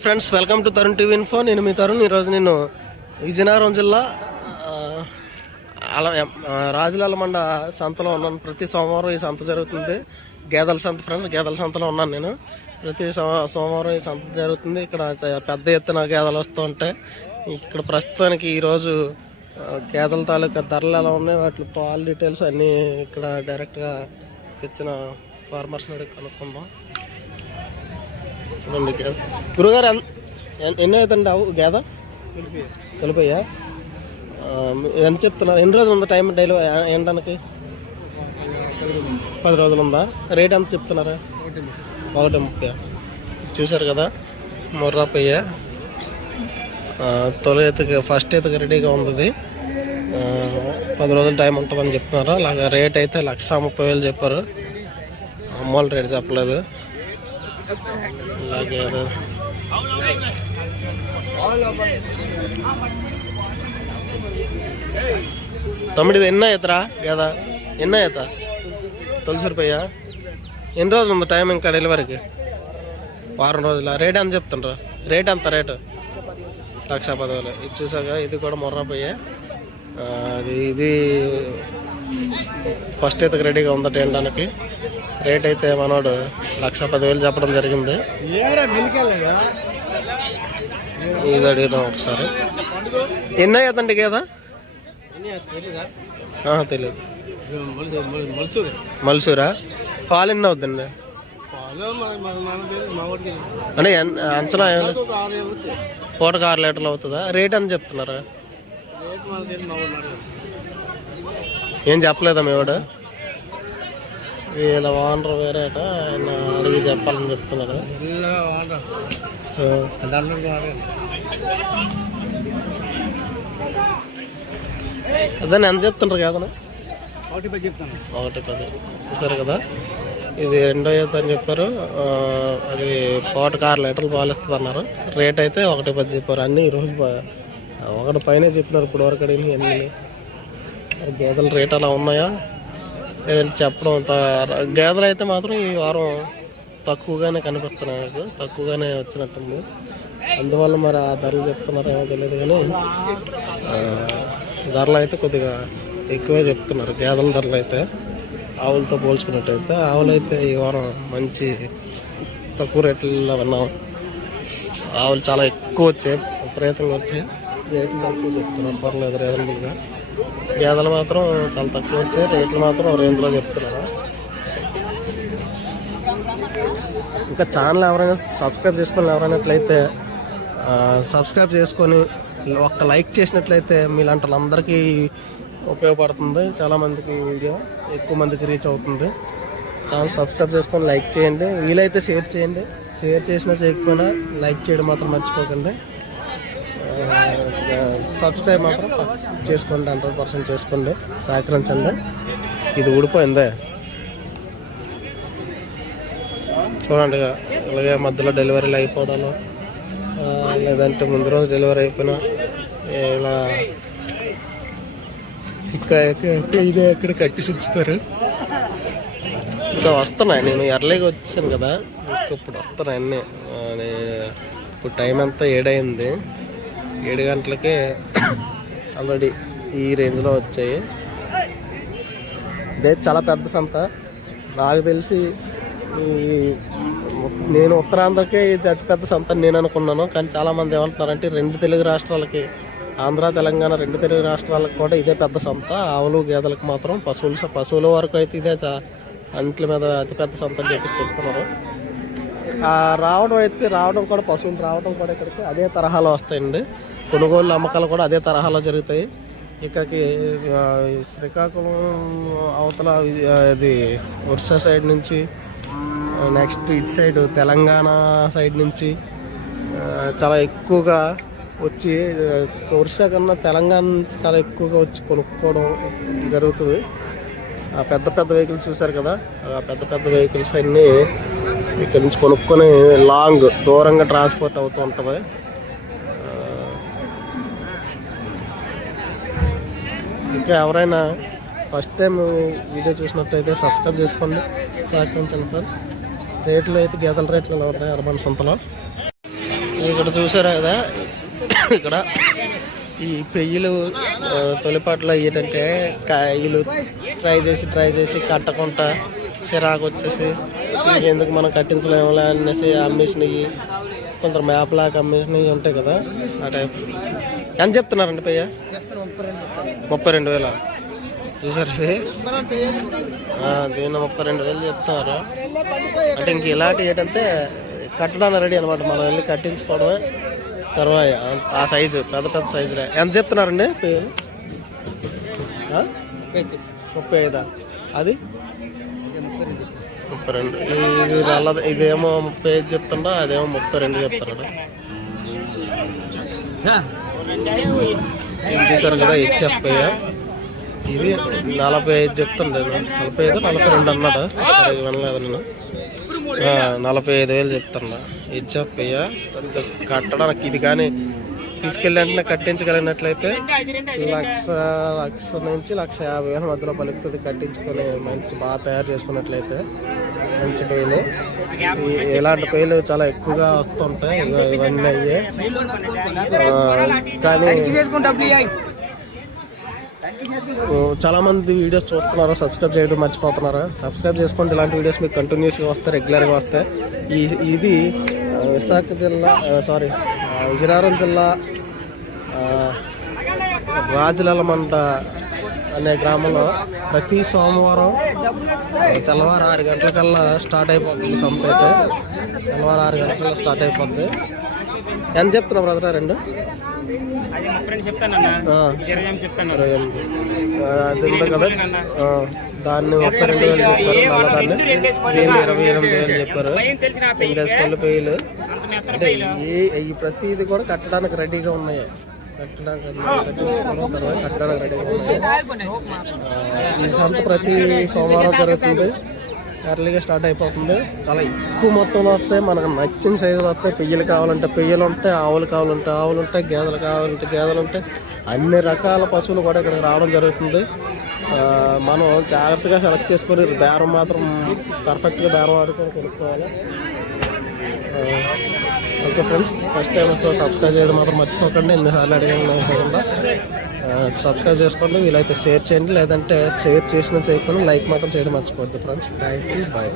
Friends welcome to Tarun TV info. నేను మీ తరుణ్. ఈరోజు నేను విజయనగరం జిల్లా అల రాజులాల రాజులమండ సంతలో ఉన్నాను. ప్రతి సోమవారం ఈ సంత జరుగుతుంది. గేదెల సంత ఫ్రెండ్స్ గేదెల సంతలో ఉన్నాను నేను. ప్రతి సో- సోమవారం ఈ సంత జరుగుతుంది. ఇక్కడ పెద్ద ఎత్తున గేదెలు వస్తూ ఉంటాయి. ఇక్కడ ప్రస్తుతానికి ఈరోజు గేదల గేదెల తాలూకా ధరలు ఎలా ఉన్నాయి వాటి పాల్ డీటెయిల్స్ అన్నీ ఇక్కడ డైరెక్ట్గా తెచ్చిన ఫార్మర్స్ కనుక్కుందాం. చూడండి గేదె గురుగారు ఎన్ని అవుతుంది అవు గేద? తెలిపోయా ఎంత చెప్తున్నారు? ఎన్ని రోజులు ఉందా టైం డైలీ ఎండడానికి పది రోజులు ఉందా? రేట్ ఎంత చెప్తున్నారా? ఒకటి ముప్పై. చూశారు కదా? మొర్రాపయ్య. తొలి ఎత్తుకు ఫస్ట్ ఎత్తుకు రెడీగా ఉంది పది రోజులు టైం ఉంటుందని చెప్తున్నారు. అలాగ రేట్ అయితే లక్ష ముప్పై వేలు చెప్పారు. అమ్మోళ్ళ రేట్ చెప్పలేదు. అలాగే తమ్ముడిది ఎన్న అవుతారా గదా? ఎన్న అవుతా తులసి రూపాయ ఎన్ని రోజులు ఉంది టైం ఇంకా డెలివరీకి? వారం రోజుల? రేట్ ఎంత చెప్తుండ్రా? రేట్ ఎంత రేటు? లక్ష పదివేలు. ఇది చూసాక ఇది కూడా మొర్రపోయే అది ఇది ఫస్ట్ అయితే రెడీగా ఉందట తినడానికి రేట్ అయితే మనోడు లక్ష పదివేలు చెప్పడం జరిగింది. ఇది అడుగుదాం ఒకసారి. ఎన్ని అయ్యదండి కదా తెలియదు మల్సూరా? పాలు ఎన్ని అవుతుందండి అంటే అంచనా? పూటకు ఆరు లీటర్లు అవుతుందా? రేట్ అని చెప్తున్నారా? ఏం చెప్పలేదా మేవాడు ఇలా ఓనర్ వేరేట ఆయన అడిగి చెప్పాలని చెప్తున్నారు. అదే ఎంత చెప్తుంటారు కదా ఒకటి పది చెప్తాను ఒకటి పది. చూసారు కదా? ఇది రెండో ఈత అని చెప్పారు. అది పూటకు ఆరు లీటర్లు పాలిస్తుంది అన్నారు రేట్ అయితే ఒకటి పది చెప్పారు. అన్నీ ఈరోజు ఒకటి పైన చెప్పినారు. ఇప్పుడు వరకు అడిగిన ఎన్ని గేదెల రేట్ అలా ఉన్నాయా? ఏదైనా చెప్పడం త- గేదెలు అయితే మాత్రం ఈ వారం తక్కువగానే కనిపిస్తున్నాయి నాకు. తక్కువగానే వచ్చినట్టుంది. అందువల్ల మరి ఆ ధరలు చెప్తున్నారేమో తెలియదు కానీ ధరలు అయితే కొద్దిగా ఎక్కువే చెప్తున్నారు. గేదెల ధరలు అయితే ఆవులతో పోల్చుకున్నట్టయితే ఆవులు అయితే ఈ వారం మంచి తక్కువ రేట్లలో విన్నాం ఆవులు చాలా ఎక్కువ వచ్చాయి. విపరీతంగా వచ్చాయి. రేట్లు తక్కువ చెప్తున్నారు పర్లేదు రీజనబుల్గా గేదెలు మాత్రం చాలా తక్కువ వచ్చాయి. రేట్లు మాత్రం రేంజ్లో చెప్తున్నారు ఇంకా ఛానల్ ఎవరైనా సబ్స్క్రైబ్ చేసుకొని ఎవరైనట్లయితే సబ్స్క్రైబ్ చేసుకొని ఒక్క లైక్ చేసినట్లయితే మీలాంటి వాళ్ళందరికీ ఉపయోగపడుతుంది. చాలామందికి వీడియో ఎక్కువ మందికి రీచ్ అవుతుంది. ఛానల్ సబ్స్క్రైబ్ చేసుకొని లైక్ చేయండి. వీలైతే షేర్ చేయండి. షేర్ చేసినా చేయకపోయినా లైక్ చేయడం మాత్రం మర్చిపోకండి. సబ్స్క్రైబ్ మాత్రం చేసుకోండి హండ్రెడ్ పర్సెంట్ చేసుకోండి సహకరించండి. ఇది ఊడిపోయిందే. చూడండి అలాగే మధ్యలో డెలివరీలు అయిపోవడాలు లేదంటే ముందు రోజు డెలివరీ అయిపోయినా ఇలా ఇక్కడ ఎక్కడ కట్టి ఉంచుతారు. ఇంకా వస్తున్నాయి నేను ఎర్లీగా వచ్చాను కదా ఇంకా ఇప్పుడు వస్తున్నాయి అన్నీ. ఇప్పుడు టైం అంతా ఏడైంది ఏడు గంటలకే ఆల్రెడీ ఈ రేంజ్లో వచ్చాయి. ఇదే చాలా పెద్ద సంత. నాకు తెలిసి ఈ నేను ఉత్తరాంధ్రకే ఇది అతిపెద్ద సంత నేను అనుకున్నాను. కానీ చాలా మంది ఏమంటున్నారంటే రెండు తెలుగు రాష్ట్రాలకి ఆంధ్ర తెలంగాణ రెండు తెలుగు రాష్ట్రాలకు కూడా ఇదే పెద్ద సంత. ఆవులు గేదెలకు మాత్రం పశువులు పశువుల వరకు అయితే ఇదే చా- అంట్ల మీద అతిపెద్ద సంత అని చెప్పి చెప్తున్నారు. రావడం అయితే రావడం కూడా పశువులు రావడం కూడా ఇక్కడికి అదే తరహాలో వస్తాయండి. కొనుగోలు అమ్మకాలు కూడా అదే తరహాలో జరుగుతాయి. ఇక్కడికి శ్రీకాకుళం అవతల అది ఇది ఒరిస్సా సైడ్ నుంచి నెక్స్ట్ ఇటు సైడ్ తెలంగాణ సైడ్ నుంచి చాలా ఎక్కువగా వచ్చి ఆ, ఒరిస్సా కన్నా తెలంగాణ నుంచి చాలా ఎక్కువగా వచ్చి కొనుక్కోవడం జరుగుతుంది. ఆ పెద్ద పెద్ద వెహికల్స్ చూసారు కదా ఆ పెద్ద పెద్ద వెహికల్స్ అన్నీ ఇక్కడ నుంచి కొనుక్కొని లాంగ్ దూరంగా ట్రాన్స్పోర్ట్ అవుతూ ఉంటుంది. ఇంకా ఎవరైనా ఫస్ట్ టైం వీడియో చూసినట్టయితే సబ్స్క్రైబ్ చేసుకోండి. సహకరించండి ఫ్రెండ్స్. రేట్లు అయితే గేదెల రేట్లు ఎలా ఉంటాయి? అర్బన్ సంతలో. ఇక్కడ చూసారా కదా? ఇక్కడ ఈ పెయ్యలు తొలిపాట్లో ఏంటంటే కాయలు ట్రై చేసి ట్రై చేసి కట్టకుండా చిరాకు వచ్చేసి ఎందుకు మనం కట్టించలేములే అనేసి అమ్మేసినవి కొంత మేపలాగా అమ్మేసినవి ఉంటాయి కదా ఆ టైప్. ఎంత చెప్తున్నారండి పయ్య ముప్పై రెండు వేల? చూసారు ఇది? దీన్ని ముప్పై రెండు వేలు చెప్తున్నారు. అంటే ఇంక ఇలాంటి ఏంటంటే కట్టడానికి రెడీ అనమాట మనం వెళ్ళి కట్టించుకోవడమే తర్వాత ఆ సైజు పెద్ద పెద్ద సైజులే. ఎంత చెప్తున్నారండి పేరు ముప్పై ఐదా? అది? ముప్పై రెండు. ఇది నల్లది ఇదేమో ముప్పై ఐదు చెప్తుండా అదేమో ముప్పై రెండు చెప్తున్నాడు? చూసారు కదా? హెచ్ఎఫ్ఐ ఇది నలభై ఐదు చెప్తుండే. నలభై ఐదు నలభై రెండు అన్నాడు? సరే వినలేదు నేను? నలభై ఐదు వేలు చెప్తున్నా. హెచ్ఎఫ్ఐ కట్టడానికి ఇది కానీ తీసుకెళ్ళి వెంటనే కట్టించగలిగినట్లయితే లక్ష లక్ష నుంచి లక్ష యాభై వేల మధ్యలో పలుకుతుంది కట్టించుకొని మంచి బాగా తయారు చేసుకున్నట్లయితే. మంచి పేలు ఈ- ఇలాంటి పేలు చాలా ఎక్కువగా వస్తుంటాయి. ఇవన్నీ అయ్యే. కానీ ఓ, చాలా మంది వీడియోస్ చూస్తున్నారు? సబ్స్క్రైబ్ చేయడం మర్చిపోతున్నారు? సబ్స్క్రైబ్ చేసుకోండి. ఇలాంటి వీడియోస్ మీకు కంటిన్యూస్గా వస్తాయి రెగ్యులర్గా వస్తాయి. ఈ ఇది విశాఖ జిల్లా సారీ విజయనగరం జిల్లా రాజలలమంట అనే గ్రామంలో ప్రతి సోమవారం తెల్లవారు ఆరు గంటలకల్లా స్టార్ట్ అయిపోతుంది సంత అయితే తెల్లవారు ఆరు గంటలకల్లా స్టార్ట్ అయిపోద్ది. ఎంత చెప్తున్నావు బ్రదర్ రెండు? అది ఉంది కదా? దాన్ని ముప్పై రెండు వేలు చెప్పారు దాన్ని దీన్ని ఇరవై ఎనిమిది వేలు చెప్పారు. తెలిసిన ఇంకేసుకొల్లి పేయలు. అంటే ఈ ప్రతిది కూడా కట్టడానికి రెడీగా ఉన్నాయి. కట్టడానికి ఈ సంత ప్రతి సోమవారం జరుగుతుంది. ఎర్లీగా స్టార్ట్ అయిపోతుంది. చాలా ఎక్కువ మొత్తంలో వస్తాయి మనకు నచ్చిన సైజులు వస్తాయి పెయ్యలు కావాలంటే పెయ్యలు ఉంటాయి ఆవులు కావాలంటే ఆవులు ఉంటాయి గేదెలు కావాలంటే గేదెలు ఉంటాయి. అన్ని రకాల పశువులు కూడా ఇక్కడికి రావడం జరుగుతుంది. మనం జాగ్రత్తగా సెలెక్ట్ చేసుకొని బేరం మాత్రం పర్ఫెక్ట్గా బేరం ఆడుకొని కొనుక్కోవాలి. ఓకే ఫ్రెండ్స్ ఫస్ట్ టైం వచ్చిన సబ్స్క్రైబ్ చేయడం మాత్రం మర్చిపోకండి. ఎన్నిసార్లు అడిగిన కాకుండా సబ్స్క్రైబ్ చేసుకోండి వీలైతే షేర్ చేయండి. లేదంటే షేర్ చేసిన చేయకుండా లైక్ మాత్రం చేయడం మర్చిపోద్ది ఫ్రెండ్స్. Thank you bye